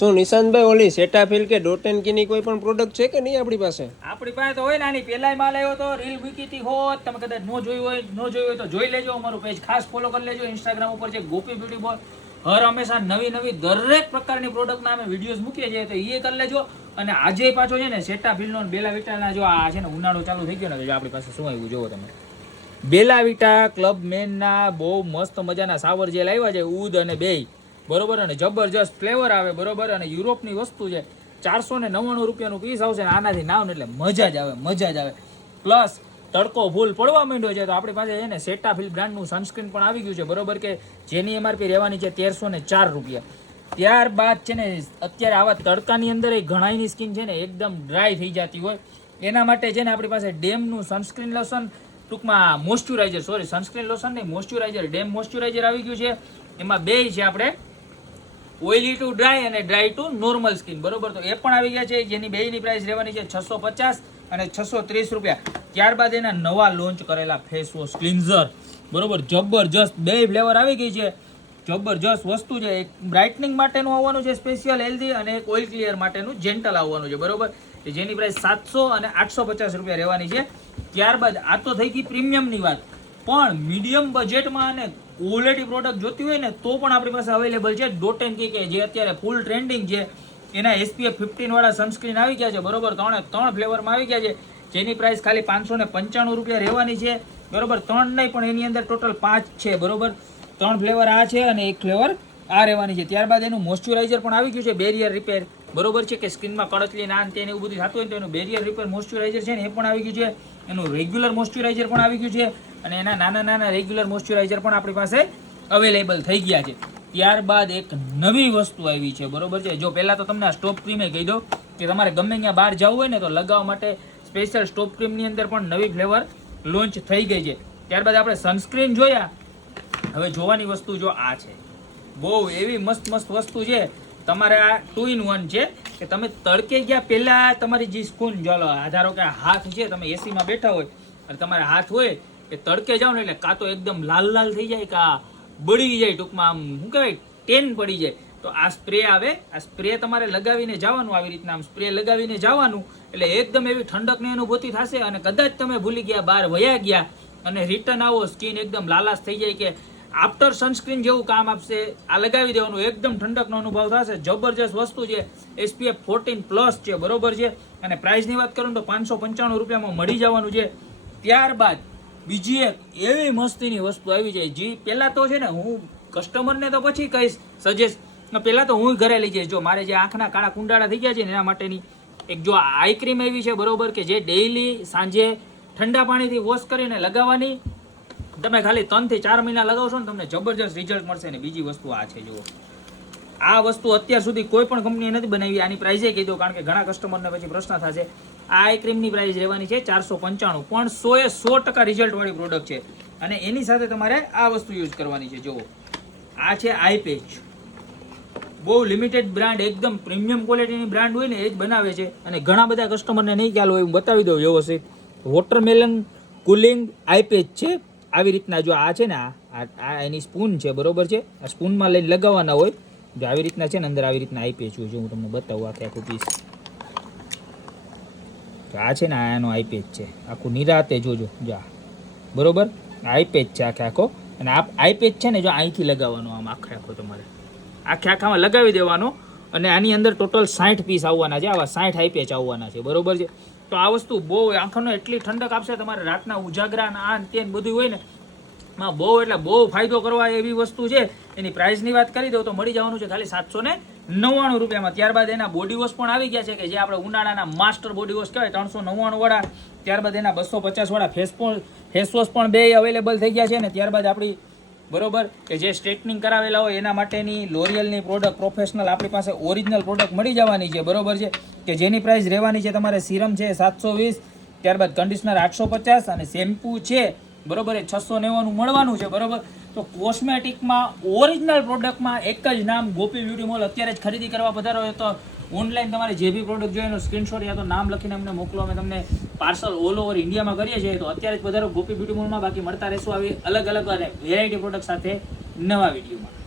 શું નિશાંતભાઈ ઓલી સેટાફિલ કે ડોટેનકીની કોઈ પણ પ્રોડક્ટ છે કે નહીં આપણી પાસે? આપણી પાસે તો હોય ને આની પહેલાય માલ આવ્યો તો રીલ મૂકી હતી હોત, તમે કદાચ નો જોયું હોય, ન જોયું હોય તો જોઈ લેજો, અમારું પેજ ખાસ ફોલો કરી લેજો ઇન્સ્ટાગ્રામ ઉપર છે ગોપી બ્યુટી બોલ હર હંમેશા નવી નવી દરેક પ્રકારની પ્રોડક્ટના અમે વિડીયોઝ મૂકીએ છીએ, તો એ કરી લેજો. અને આજે પાછો છે ને સેટા ફિલનો બેલા વિટાના જો આ છે ને ઉનાળો ચાલુ થઈ ગયો ને જો આપણી પાસે શું આવ્યું જોવો તમે. બેલા વિટા ક્લબ મેનના બહુ મસ્ત મજાના સાવર જે લાવ્યા છે, ઉદ અને બેય. બરોબર? અને જબરજસ્ત ફ્લેવર આવે, બરોબર? અને યુરોપની વસ્તુ છે, ચારસો ને નવ્વાણું રૂપિયાનું પીસ આવશે ને આનાથી નાવ એટલે મજા જ આવે, મજા જ આવે. પ્લસ, તડકો ભૂલ પડવા માંડ્યો છે, તો આપણી પાસે છે ને સેટાફિલ બ્રાન્ડનું સનસ્ક્રીન પણ આવી ગયું છે, બરોબર કે જેની એમઆરપી રહેવાની છે તેરસો ને ચાર રૂપિયા. ત્યારબાદ છે ને, અત્યારે આવા તડકાની અંદર એ ઘણાઈની સ્કીન છે ને એકદમ ડ્રાય થઈ જતી હોય. એના માટે છે ને આપણી પાસે ડેમનું સનસ્ક્રીન લોશન ટૂંકમાં મોઇશ્ચરાઇઝર સોરી સનસ્ક્રીન લોશન નહીં મોઇશ્ચરાઇઝર ડેમ મોઇશ્ચરાઇઝર આવી ગયું છે. એમાં બે છે આપણે ઓઇલી ટુ ડ્રાય અને ડ્રાય ટુ નોર્મલ સ્કિન, બરોબર? તો એ પણ આવી ગયા છે, જેની બેની પ્રાઇસ રહેવાની છે છસો પચાસ અને છસો ત્રીસ રૂપિયા. ત્યારબાદ એના નવા લોન્ચ કરેલા ફેસ વોશ ક્લિન્ઝર બરોબર? જબરજસ્ત બે ફ્લેવર આવી ગઈ છે. જબરજસ્ત વસ્તુ છે. એક બ્રાઇટનિંગ માટેનું આવવાનું છે સ્પેશિયલ હેલ્ધી અને એક ઓઇલ ક્લિયર માટેનું જેન્ટલ આવવાનું છે, બરોબર? જેની પ્રાઇસ સાતસો અને આઠસો પચાસ રૂપિયા રહેવાની છે. ત્યારબાદ આ તો થઈ ગઈ પ્રીમિયમની વાત. પણ મીડિયમ બજેટમાં અને ક્વોલિટી પ્રોડક્ટ જોતી હોય ને, તો પણ આપણી પાસે અવેલેબલ છે. ડોટેન કે જે અત્યારે ફૂલ ટ્રેન્ડિંગ છે, એના એસપીએફ ફિફ્ટીન વાળા સનસ્ક્રીન આવી ગયા છે. બરોબર, ત્રણે, ત્રણ ફ્લેવરમાં આવી ગયા છે. જેની પ્રાઇસ ખાલી પાંચસો ને પંચાણું રૂપિયા રહેવાની છે. બરોબર, ત્રણ નહીં, પણ એની અંદર ટોટલ પાંચ છે. બરોબર, ત્રણ ફ્લેવર આ છે અને એક ફ્લેવર આ રહેવાની છે. ત્યારબાદ એનું મોઇશ્ચરાઇઝર પણ આવી ગયું છે બેરિયર રિપેર બરોબર છે કે સ્કિનમાં કડચલી નાન તેને એવું બધું થતું હોય તો એનું બેરિયર રિપેર મોઇસ્ચરાઇઝર છે ને એ પણ આવી ગયું છે. એનું રેગ્યુલર મોઇસ્ચરાઇઝર પણ આવી ગયું છે અને એના નાના નાના રેગ્યુલર મોઇસ્ચરાઇઝર પણ આપણી પાસે અવેલેબલ થઈ ગયા છે. ત્યારબાદ એક નવી વસ્તુ આવી છે, બરોબર છે? જો પહેલાં તો તમને આ સ્ટોપ ક્રીમે કહી દો કે તમારે ગમે ત્યાં બહાર જવું હોય ને તો લગાવવા માટે સ્પેશિયલ સ્ટોપ ક્રીમની અંદર પણ નવી ફ્લેવર લોન્ચ થઈ ગઈ છે. ત્યારબાદ આપણે સનસ્ક્રીન જોયા. હવે જોવાની વસ્તુ જો આ છે. બહુ એવી મસ્ત મસ્ત વસ્તુ છે તમારે આ ટુ ઇન વન છે, કે તમે તડકે ગયા પહેલાં તમારી જે સ્કૂન ચાલો ધારો કે હાથ છે, તમે એસીમાં બેઠા હોય, અને તમારા હાથ હોય, એ તડકે જાઓ ને એટલે કાં તો એકદમ લાલ લાલ થઈ જાય, કાં બળી જાય ટૂંકમાં, આમ શું કહેવાય ટેન પડી જાય. તો આ સ્પ્રે આવે, આ સ્પ્રે તમારે લગાવીને જવાનું, આવી રીતના આમ સ્પ્રે લગાવીને જવાનું, એટલે એકદમ એવી ઠંડકની અનુભૂતિ થશે, અને કદાચ તમે ભૂલી ગયા, બહાર વયા ગયા, અને રિટર્ન આવો સ્કિન એકદમ લાલાશ થઈ જાય કે આફ્ટર સનસ્ક્રીન જેવું કામ આપશે, આ લગાવી દેવાનું. એકદમ ઠંડકનો અનુભવ થશે. જબરજસ્ત વસ્તુ છે. એસપીએફ ફોર્ટીન પ્લસ છે. બરોબર છે? અને પ્રાઇસની વાત કરું તો પાંચસો પંચાણું રૂપિયામાં મળી જવાનું છે. ત્યારબાદ બીજી એક એવી મસ્તીની વસ્તુ આવી જાય. જે, પહેલાં તો છે ને હું કસ્ટમરને તો પછી કહીશ સજેસ્ટ પહેલાં તો હું ઘરે લઈ જઈશ. જો મારે જે આંખના કાળા કુંડાળા થઈ ગયા છે ને એના માટેની, એક જો આઈ ક્રીમ એવી છે બરોબર કે જે ડેઈલી સાંજે ઠંડા પાણીથી વોશ કરીને લગાવવાની તમે ખાલી ત્રણથી ચાર મહિના લગાવશો ને તમને જબરજસ્ત રિઝલ્ટ મળશે ને બીજી વસ્તુ આ છે, જુઓ. આ વસ્તુ અત્યાર સુધી કોઈ પણ કંપનીએ નથી બનાવી. આની પ્રાઇઝે કહી દો કારણ કે ઘણા કસ્ટમરને પછી પ્રશ્ન થશે. આ આઈ ક્રીમની પ્રાઇસ રહેવાની છે ચારસો પંચાણું, પણ સો એ સો ટકા રિઝલ્ટવાળી પ્રોડક્ટ છે. અને એની સાથે તમારે આ વસ્તુ યુઝ કરવાની છે, જુઓ. આ છે આઈ પેચ બહુ લિમિટેડ બ્રાન્ડ એકદમ પ્રીમિયમ ક્વોલિટીની બ્રાન્ડ હોય ને એ જ બનાવે છે. અને ઘણા બધા કસ્ટમરને નહીં ખ્યાલ હોય, હું બતાવી દઉં વ્યવસ્થિત. વોટરમેલન કુલિંગ આઈ પેચ છે. આવી રીતના જો આ છે ને, આ એની સ્પૂન છે, બરોબર છે? આ સ્પૂનમાં લઈને લગાવવાના હોય, જો આવી રીતના છે ને, અંદર આવી રીતના હોય, જો હું તમને બતાવું આખે આખું પીસ તો આ છે ને, આ એનો આઈપેચ છે. આખું નિરાતે જોજો, જો બરોબર? આઈપેચ છે આખે આખો. અને આ આઈપેચ છે ને, જો અહીંથી લગાવવાનો આમ આખે આખો તમારે. આખે આખામાં લગાવી દેવાનો. અને આની અંદર ટોટલ સાઠ પીસ આવવાના છે. આવા સાઠ આઈપેચ આવવાના છે. બરોબર છે? તો આ વસ્તુ બહુ આંખોને એટલી ઠંડક આપશે તમારે રાતના ઉજાગરા આ તે બધું હોય ને માં બહુ એટલે બહુ ફાયદો કરવા એવી વસ્તુ છે. એની પ્રાઇસની વાત કરી દઉં તો મળી જવાનું છે ખાલી સાતસો ને નવ્વાણું રૂપિયામાં. ત્યારબાદ એના બોડી વોશ પણ આવી ગયા છે કે જે આપણે ઉનાળાના માસ્ટર બોડી વોશ કહેવાય, ત્રણસો નવ્વાણું વાળા. ત્યારબાદ એના બસો પચાસ વાળા ફેસ ફેસ વોશ પણ બે અવેલેબલ થઈ ગયા છે ને ત્યારબાદ આપણી બરોબર? કે જે સ્ટ્રેટનિંગ કરાવેલા હોય એના માટેની લોરિયલની પ્રોડક્ટ પ્રોફેશનલ આપણી પાસે ઓરિજિનલ પ્રોડક્ટ મળી જવાની છે, બરોબર છે? કે જેની પ્રાઇસ રહેવાની છે તમારે સિરમ છે સાતસો વીસ, ત્યારબાદ કન્ડિશનર આઠસો પચાસ અને શેમ્પૂ છે, બરોબર? એ છસો નેવાનું મળવાનું છે, બરોબર? તો કોસ્મેટિકમાં ઓરિજિનલ પ્રોડક્ટમાં એક જ નામ ગોપી બ્યુટી મોલ અત્યારે જ ખરીદી કરવા પધારો તો ઓનલાઈન તમારે જે બી પ્રોડક્ટ જોઈએ એનો સ્ક્રીનશોટ યા તો નામ લખીને અમને મોકલો. અમે તમને પાર્સલ ઓલ ઓવર ઇન્ડિયામાં કરીએ છીએ. તો અત્યારે જ પધારો ગોપી બ્યુટી મોલમાં બાકી મળતા રહેશું આવી અલગ અલગ અને વેરાયટી પ્રોડક્ટ સાથે નવા વિડીયોમાં